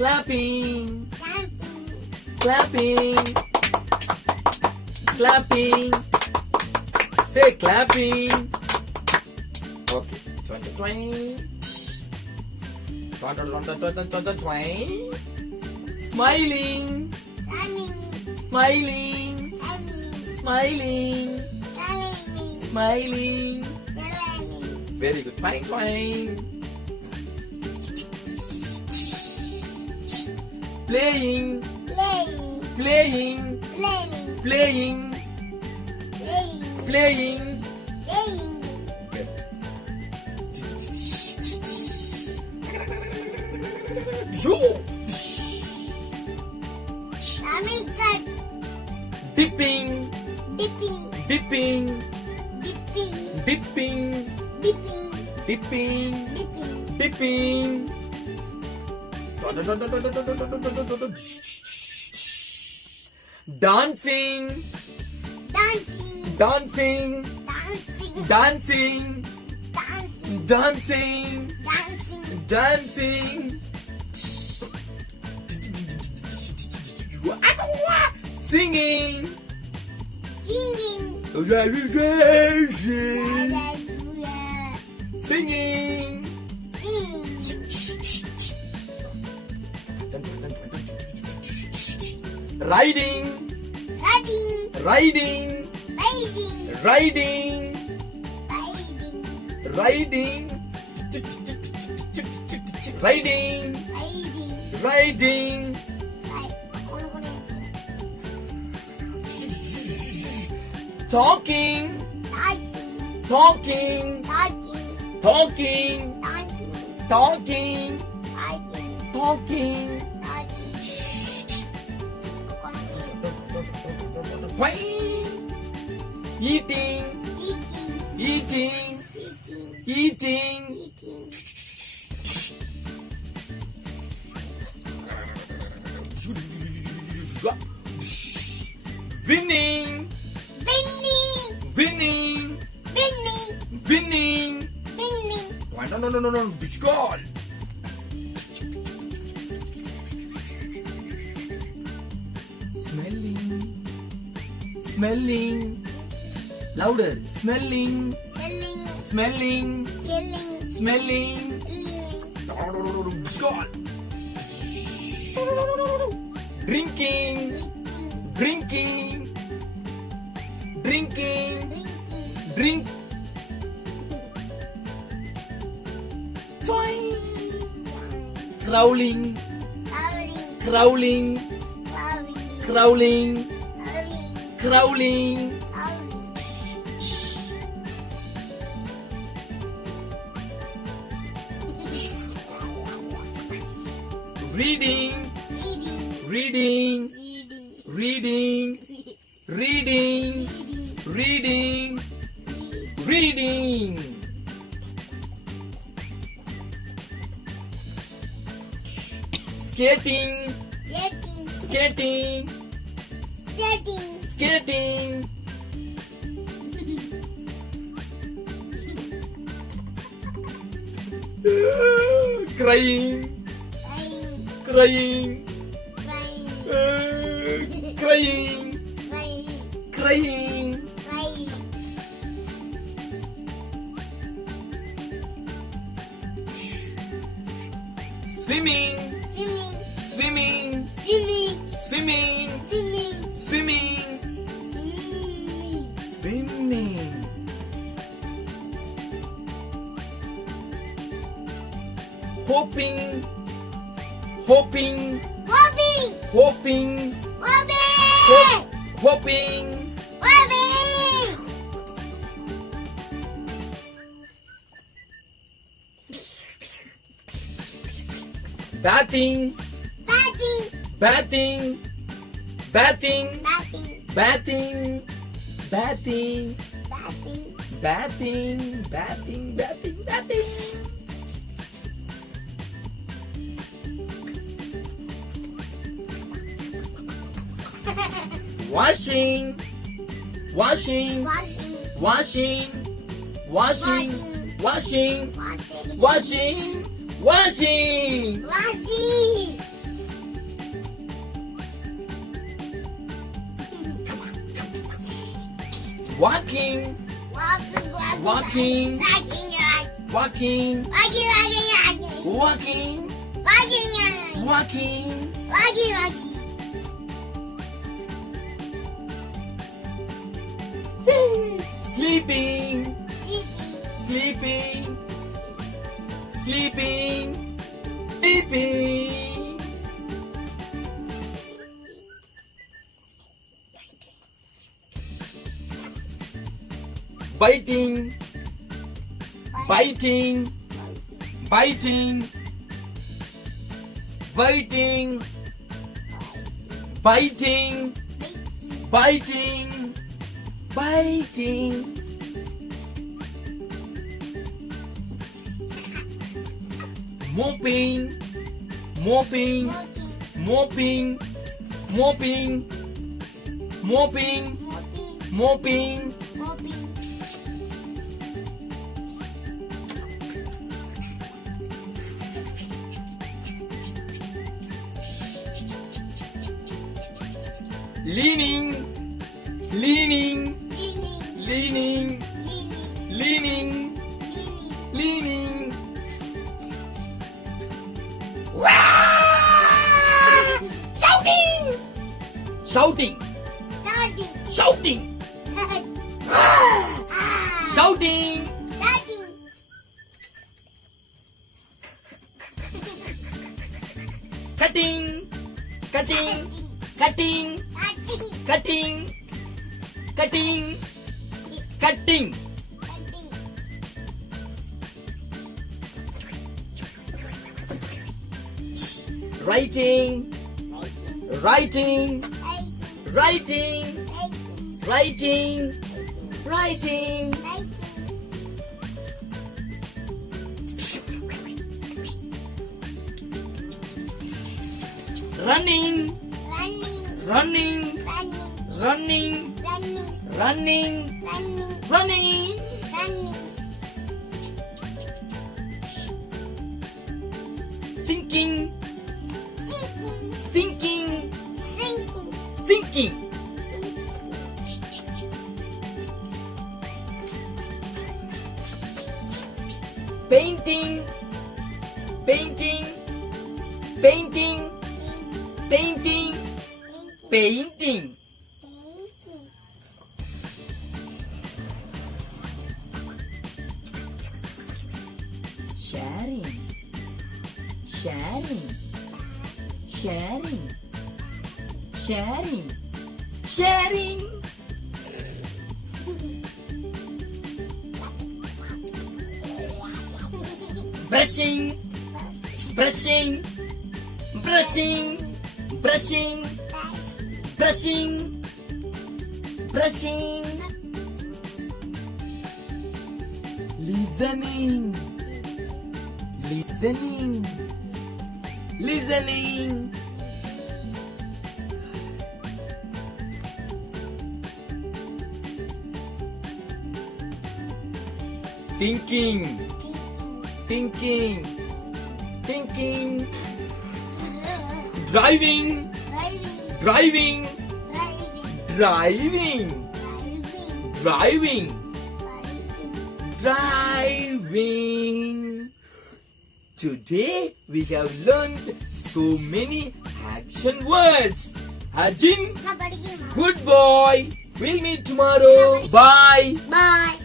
Clapping. Clapping. Clapping. Clapping. Say clapping. Okay. Twang. Twang. Smiling. Sunny. Smiling. Sunny. Smiling. Sunny. Smiling. Sunny. Very good. Twang. Playing. Playing. Playing. Playing. Playing. Playing. Playing. Playing. Mommy got Dipping. dipping. Dipping. Dipping. Dipping. Dipping. Dipping. Dipping. Dipping. Dancing. Dancing. Dancing. Dancing. Dancing. Dancing. Dancing. Dancing. Dancing. Singing. Singing. Singing. Riding. Riding. Riding. Riding. Riding. Riding. Riding. Riding. Riding. Riding. Talking. Talking. Talking. Talking. Talking. Eating. Eating. Eating. Winning. Winning. Winning. No. Which call? Smelling. Smelling. Louder. Smelling. Smelling. Smelling. Which call? Drinking. Drinking. Drinking. Drink. Twine. Crawling. Crawling. Crawling. Crawling. Reading. Reading. Reading. Reading. Reading. Reading. Skating. Skating. Skating. Crying. Crying. Crying. Crying. Swimming. Swimming. Swimming. Swimming. Swimming. Hopping. Hopping. Hopping. Hopping. Batting. Batting. Batting. Batting. Batting. Batting. Batting. Washing. Washing. Washing. Washing. Washing. Washing. Washing. walking, walking, walking, walking, walking, sleeping, sleeping, sleeping, sleeping. Biting, biting, biting, biting, biting, biting, biting. Mopping, mopping, mopping, mopping, mopping, mopping. Leaning, leaning, leaning, leaning, leaning. Shouting, shouting, shouting, shouting. Cutting, cutting, cutting, cutting, cutting, cutting. Writing, writing, writing, writing, writing. Running, running, running, running, running. Sinking, sinking, sinking. Painting, painting, painting, painting, painting. Sharing, sharing, sharing, sharing, sharing. Brushing, brushing, brushing, brushing, brushing, brushing. Listening, listening, listening. Thinking, thinking, thinking. Driving, driving, driving, driving, driving. Today we have learned so many action words. Ajin, good boy. We'll meet tomorrow. Bye. Bye.